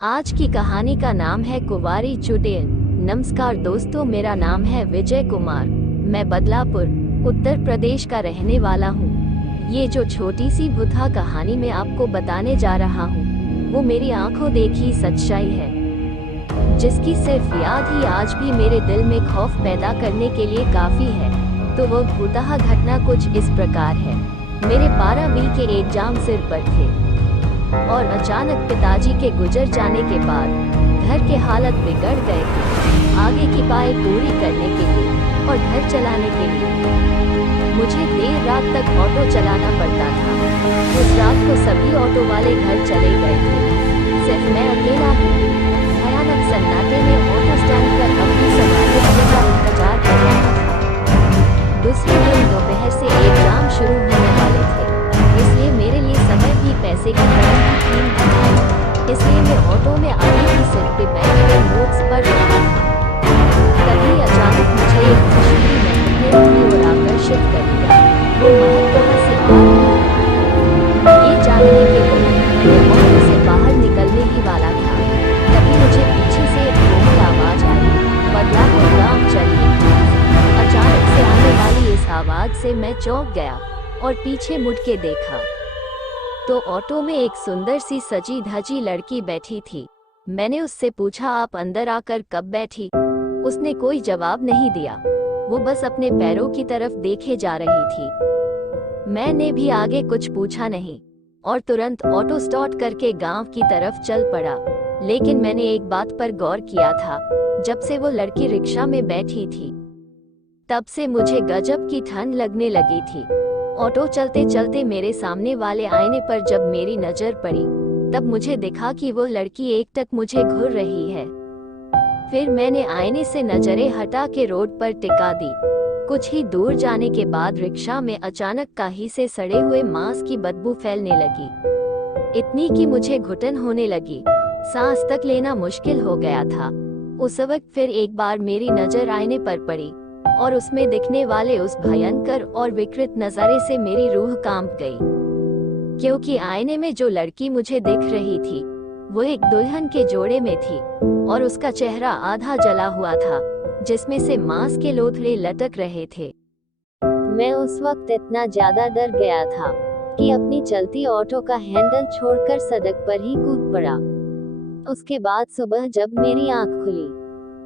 आज की कहानी का नाम है कुंवारी चुड़ैल। नमस्कार दोस्तों, मेरा नाम है विजय कुमार। मैं बदलापुर उत्तर प्रदेश का रहने वाला हूँ। ये जो छोटी सी बुद्धा कहानी मैं आपको बताने जा रहा हूँ वो मेरी आंखों देखी सच्चाई है, जिसकी सिर्फ याद ही आज भी मेरे दिल में खौफ पैदा करने के लिए काफी है। तो वो भूतहा घटना कुछ इस प्रकार है। मेरे 12वीं के एग्जाम सिर पर थे और अचानक पिताजी के गुजर जाने के बाद घर के हालत बिगड़ गए थे। आगे की पाई पूरी करने के लिए और घर चलाने के लिए मुझे देर रात तक ऑटो चलाना पड़ता था। उस रात को सभी ऑटो वाले घर चले गए थे, सिर्फ मैं अकेला हूँ। भयानक सन्नाटे में ऑटो स्टैंड पर अपनी सवारी का इंतजार कर रहा था। दूसरे दिन दोपहर से एग्जाम शुरू होने वाले थे, इसलिए मेरे लिए समय भी पैसे की तरह ही कीमती था। इसलिए मैं ऑटो में आगे की सीट पे बैठकर नोट्स पढ़ रहा था। तभी अचानक मुझे एक खुशबू महक ने अपनी ओर आकर्षित कर दिया। वो महक कहाँ से आ रही ये जानने के लिए मैं ऑटो से बाहर निकलने ही वाला था। तभी मुझे पीछे से एक कोमल आवाज आई, बदलापुर गाँव चलिए। अचानक से आने वाली इस आवाज से मैं चौंक गया और पीछे मुड़ के देखा तो ऑटो में एक सुंदर सी सजी धजी लड़की बैठी थी। मैंने उससे पूछा, आप अंदर आकर कब बैठी? उसने कोई जवाब नहीं दिया, वो बस अपने पैरों की तरफ देखे जा रही थी। मैंने भी आगे कुछ पूछा नहीं और तुरंत ऑटो स्टार्ट करके गांव की तरफ चल पड़ा। लेकिन मैंने एक बात पर गौर किया था, जब से वो लड़की रिक्शा में बैठी थी तब से मुझे गजब की ठंड लगने लगी थी। ऑटो चलते चलते मेरे सामने वाले आईने पर जब मेरी नजर पड़ी तब मुझे दिखा कि वो लड़की एकटक मुझे घूर रही है। फिर मैंने आईने से नजरें हटा के रोड पर टिका दी। कुछ ही दूर जाने के बाद रिक्शा में अचानक कहीं से सड़े हुए मांस की बदबू फैलने लगी, इतनी कि मुझे घुटन होने लगी। सांस तक लेना मुश्किल हो गया था। उस वक्त फिर एक बार मेरी नजर आईने पर पड़ी और उसमें दिखने वाले उस भयंकर और विकृत नजारे से मेरी रूह कांप गई, क्योंकि आईने में जो लड़की मुझे दिख रही थी वो एक दुल्हन के जोड़े में थी और उसका चेहरा आधा जला हुआ था, जिसमें से मांस के लोथड़े लटक रहे थे। मैं उस वक्त इतना ज्यादा डर गया था कि अपनी चलती ऑटो का हैंडल छोड़कर सड़क पर ही कूद पड़ा। उसके बाद सुबह जब मेरी आंख खुली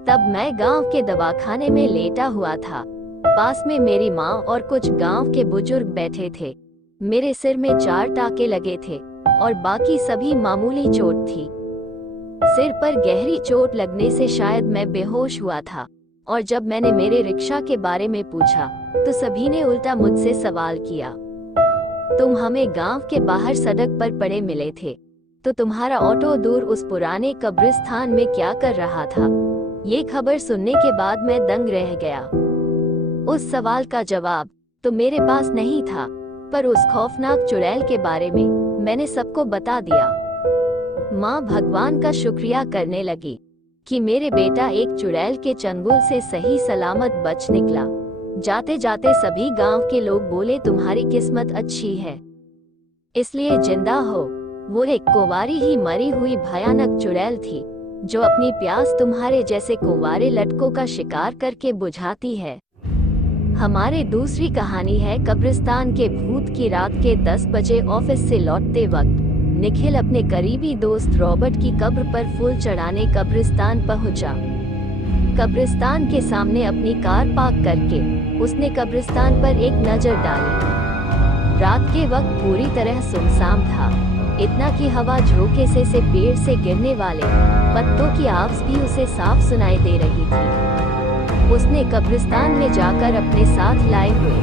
तब मैं गांव के दवाखाने में लेटा हुआ था। पास में मेरी माँ और कुछ गांव के बुजुर्ग बैठे थे। मेरे सिर में 4 टाके लगे थे और बाकी सभी मामूली चोट थी। सिर पर गहरी चोट लगने से शायद मैं बेहोश हुआ था और जब मैंने मेरे रिक्शा के बारे में पूछा तो सभी ने उल्टा मुझसे सवाल किया, तुम हमें गांव के बाहर सड़क पर पड़े मिले थे, तो तुम्हारा ऑटो दूर उस पुराने कब्रिस्तान में क्या कर रहा था? ये खबर सुनने के बाद मैं दंग रह गया। उस सवाल का जवाब तो मेरे पास नहीं था, पर उस खौफनाक चुड़ैल के बारे में मैंने सबको बता दिया। माँ भगवान का शुक्रिया करने लगी कि मेरे बेटा एक चुड़ैल के चंगुल से सही सलामत बच निकला। जाते जाते सभी गांव के लोग बोले, तुम्हारी किस्मत अच्छी है, इसलिए जिंदा हो। वो एक कुंवारी ही मरी हुई भयानक चुड़ैल थी जो अपनी प्यास तुम्हारे जैसे कुंवारे लटकों का शिकार करके बुझाती है। हमारे दूसरी कहानी है कब्रिस्तान के भूत की। रात के 10 बजे ऑफिस से लौटते वक्त निखिल अपने करीबी दोस्त रॉबर्ट की कब्र पर फूल चढ़ाने कब्रिस्तान पहुंचा। कब्रिस्तान के सामने अपनी कार पार्क करके उसने कब्रिस्तान पर एक नजर डाली। रात के वक्त पूरी तरह सुनसान था, इतना कि हवा झोंके से पेड़ से गिरने वाले पत्तों की आवाज भी उसे साफ सुनाई दे रही थी। उसने कब्रिस्तान में जाकर अपने साथ लाए हुए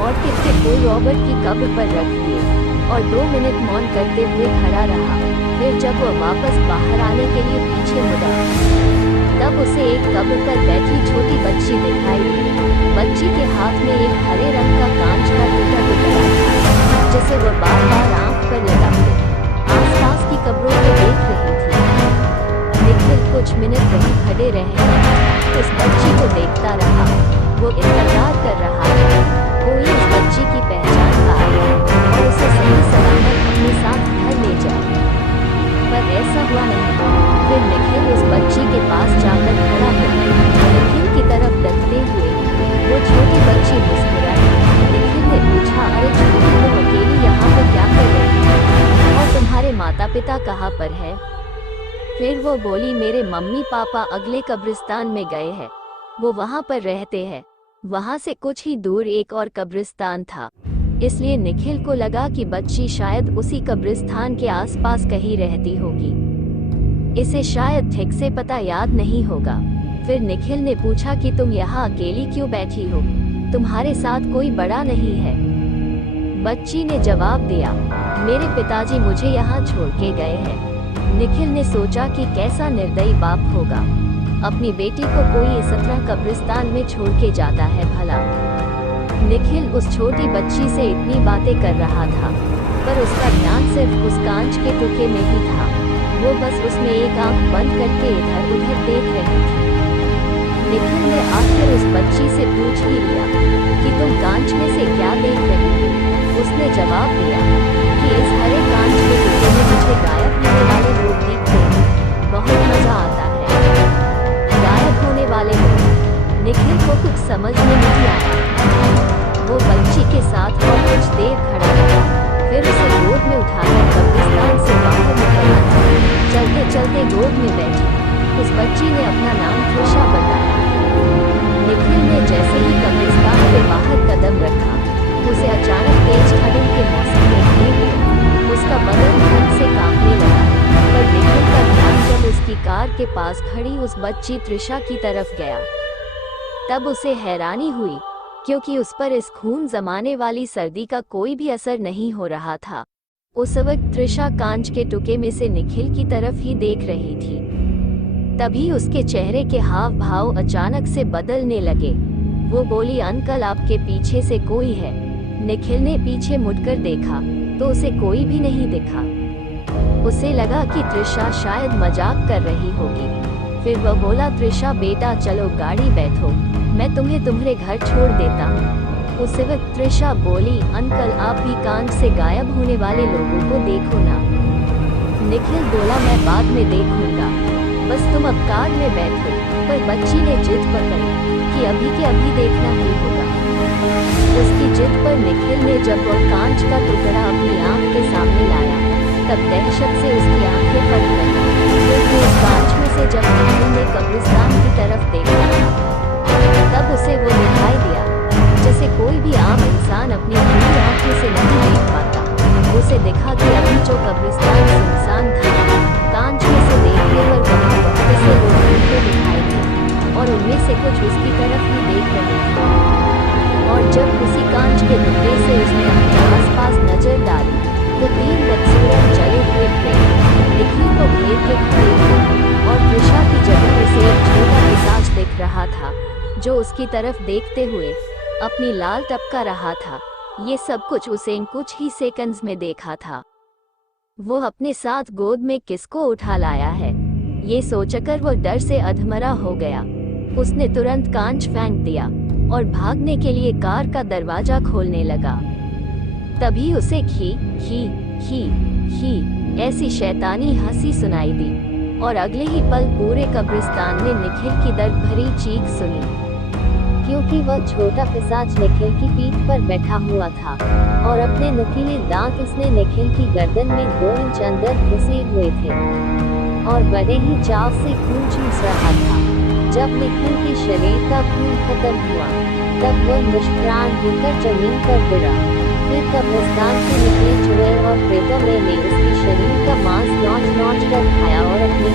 और कितने फूल रॉबर्ट की कब्र पर रख दिए और 2 मिनट मौन करते हुए खड़ा रहा। फिर जब वो वापस बाहर आने के लिए पीछे मुड़ा तब उसे एक कब्र पर बैठी छोटी बच्ची दिखाई दी। बच्ची के हाथ में एक हरे रंग का कांच का टूटा टुकड़ा था, जिसे वो बार बार आंख पर लगाते आसपास की कब्रों को देख रही थी। निखिल कुछ मिनट वहीं खड़े रहे, उस बच्ची को देखता रहा। वो इंतजार कर रहा था कोई उस बच्ची की पहचान पाए और उसे सही सलामत अपने साथ घर ले जाए, पर ऐसा हुआ नहीं। पास जाकर खड़ा हो निखिल की तरफ देखते हुए। वो छोटी बच्ची मुस्कुराई। निखिल ने पूछा, अरे छोटी, तुम अकेली यहाँ पर क्या कर रही हो और तुम्हारे माता पिता कहाँ पर है? फिर वो बोली, मेरे मम्मी पापा अगले कब्रिस्तान में गए हैं, वो वहाँ पर रहते हैं। वहाँ से कुछ ही दूर एक और कब्रिस्तान था, इसलिए निखिल को लगा कि बच्ची शायद उसी कब्रिस्तान के आसपास कहीं रहती होगी। इसे शायद ठीक से पता याद नहीं होगा। फिर निखिल ने पूछा कि तुम यहाँ अकेली क्यों बैठी हो, तुम्हारे साथ कोई बड़ा नहीं है? बच्ची ने जवाब दिया, मेरे पिताजी मुझे यहाँ छोड़ के गए हैं। निखिल ने सोचा कि कैसा निर्दयी बाप होगा, अपनी बेटी को कोई इस तरह कब्रिस्तान में छोड़ के जाता है भला। निखिल उस छोटी बच्ची से इतनी बातें कर रहा था, पर उसका ध्यान सिर्फ उस कांच के टुकड़े में ही था। वो बस उसमें एक आंख बंद करके इधर उधर देख रही थी। निखिल ने आखिर उस बच्ची से पूछ ही लिया कि तुम कांच में से क्या देख रही हो? उसने जवाब दिया कि इस हरे कांच के टुकड़े में मुझे गायब होने वाले लोग दिखते हैं, बहुत मजा आता है। गायब होने वाले लोग? निखिल को कुछ समझ में नहीं आया। वो बच्ची के साथ और कुछ देर खड़ा रहा, फिर उसे गोद में उठाकर कब्रिस्तान से बाहर निकल आया। चलते चलते गोद में बैठी उस बच्ची ने अपना नाम त्रिशा बताया। निखिल ने जैसे ही कब्रिस्तान के बाहर कदम रखा, उसे अचानक तेज ठंड के मौसम में भीग गया। उसका बदन ठंड से कांपने लगा, पर निखिल का ध्यान जब उसकी कार के पास खड़ी उस बच्ची त्रिशा की तरफ गया, तब उसे हैरानी हुई, क्योंकि उस पर इस खून जमाने वाली सर्दी का कोई भी असर नहीं हो रहा था। उस वक्त त्रिशा कांच के टुकड़े में से निखिल की तरफ ही देख रही थी। तभी उसके चेहरे के हाव भाव अचानक से बदलने लगे। वो बोली, अंकल, आपके पीछे से कोई है। निखिल ने पीछे मुड़कर देखा तो उसे कोई भी नहीं दिखा। उसे लगा कि त्रिशा शायद मजाक कर रही होगी। फिर वह बोला, त्रिशा बेटा, चलो गाड़ी बैठो, मैं तुम्हें तुम्हारे घर छोड़ देता हूँ। उस वक्त त्रिशा बोली, अंकल, आप भी कांच से गायब होने वाले लोगों को देखो ना। निखिल बोला, मैं बाद में देखूंगा, बस तुम अब कार में बैठो। पर बच्ची ने जिद पकड़ी कि अभी के अभी देखना ही होगा। उसकी जिद पर निखिल ने जब वह कांच का टुकड़ा अपनी आंख के सामने लाया, तब दहशत से उसकी आंखें फट गईं। क्योंकि उस कांच में से जब निखिल ने कब्रिस्तान की तरफ देखा, तब उसे वो दिखाई दिया जैसे कोई भी आम इंसान अपनी खुली आंखों से नहीं देख पाता। उसे दिखा कि अभी जो कब्रिस्तान सुनसान था, कांच में से देखने पर वहाँ बहुत से लोग घूमते दिखाई दिए और उनमें से कुछ उसकी तरफ ही देख रहे थे। और जब उसी कांच के टुकड़े से उसने अपने आसपास नजर डाली, तो 3 बदसूरत जले हुए पेड़ निखिल को घेर के खड़े थे और त्रिशा की जगह उसे एक छोटा पिशाच दिख रहा था, जो उसकी तरफ देखते हुए अपनी लाल टपका रहा था। ये सब कुछ उसे कुछ ही सेकंड्स में देखा था। वो अपने साथ गोद में किसको उठा लाया है, ये सोचकर वो डर से अधमरा हो गया। उसने तुरंत कांच फेंक दिया और भागने के लिए कार का दरवाजा खोलने लगा। तभी उसे खी खी खी खी ऐसी शैतानी हंसी सुनाई दी और अगले ही पल पूरे कब्रिस्तान ने निखिल की दर्द भरी चीख सुनी, क्योंकि वह छोटा पिशाच निखिल की पीठ पर बैठा हुआ था और अपने नुकीले दांत उसने निखिल की गर्दन में 2 इंच अंदर घुसे हुए थे और बड़े ही चाव से खून चूस रहा था। जब निखिल के शरीर का खून खत्म हुआ, तब वह निष्प्राण होकर जमीन पर गिरा। फिर कब्रिस्तान से निकले चुड़ैल और प्रेतों ने उसके शरीर का मांस नोच नोच कर खाया और अपने